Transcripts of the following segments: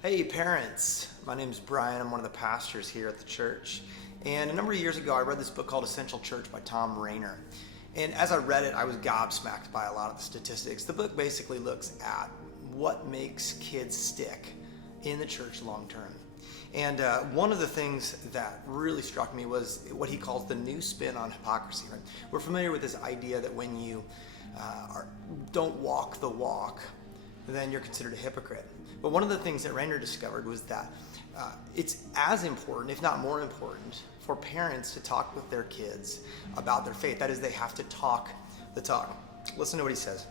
Hey parents, my name's Brian. I'm one of the pastors here at the church. And a number of years ago, I read this book called Essential Church by Tom Rainer. And as I read it, I was gobsmacked by a lot of the statistics. The book basically looks at what makes kids stick in the church long term. And one of the things that really struck me was what he calls the new spin on hypocrisy. Right? We're familiar with this idea that when you don't walk the walk, then you're considered a hypocrite. But one of the things that Rainer discovered was that it's as important, if not more important, for parents to talk with their kids about their faith. That is, they have to talk the talk. Listen to what he says.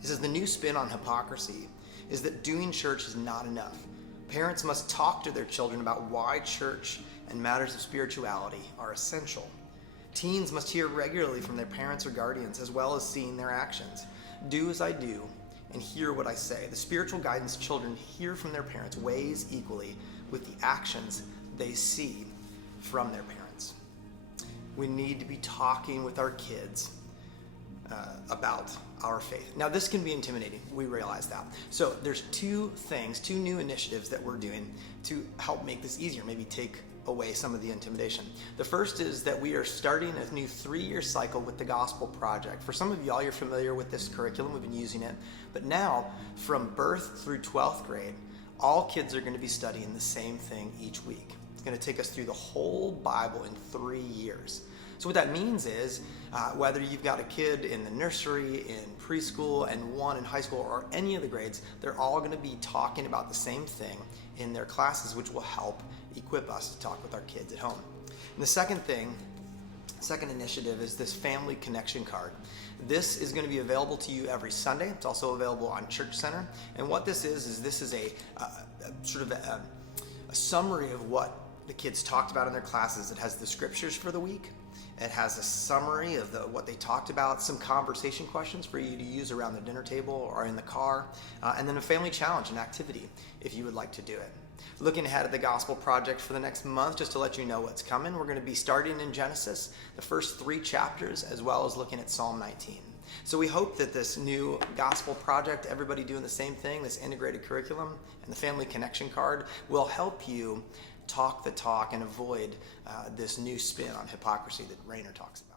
He says, the new spin on hypocrisy is that doing church is not enough. Parents must talk to their children about why church and matters of spirituality are essential. Teens must hear regularly from their parents or guardians, as well as seeing their actions. Do as I do and hear what I say. The spiritual guidance children hear from their parents weighs equally with the actions they see from their parents. We need to be talking with our kids about our faith. Now, this can be intimidating. We realize that. So there's two new initiatives that we're doing to help make this easier, maybe take away some of the intimidation. The first is that we are starting a new 3-year cycle with the Gospel Project. For some of y'all, you're familiar with this curriculum. We've been using it. But now, from birth through 12th grade, all kids are going to be studying the same thing each week. It's going to take us through the whole Bible in 3 years. So what that means is whether you've got a kid in the nursery, in preschool, and one in high school, or any of the grades, they're all going to be talking about the same thing in their classes, which will help equip us to talk with our kids at home. And the second initiative is this family connection card. This is going to be available to you every Sunday. It's also available on Church Center. And what this is a summary of what the kids talked about in their classes. It has the scriptures for the week. It has a summary of what they talked about, some conversation questions for you to use around the dinner table or in the car, and then a family challenge and activity if you would like to do it. Looking ahead at the Gospel Project for the next month, just to let you know what's coming, we're going to be starting in Genesis, the first 3 chapters, as well as looking at Psalm 19. So we hope that this new Gospel Project, everybody doing the same thing, this integrated curriculum, and the family connection card will help you talk the talk and avoid this new spin on hypocrisy that Rainer talks about.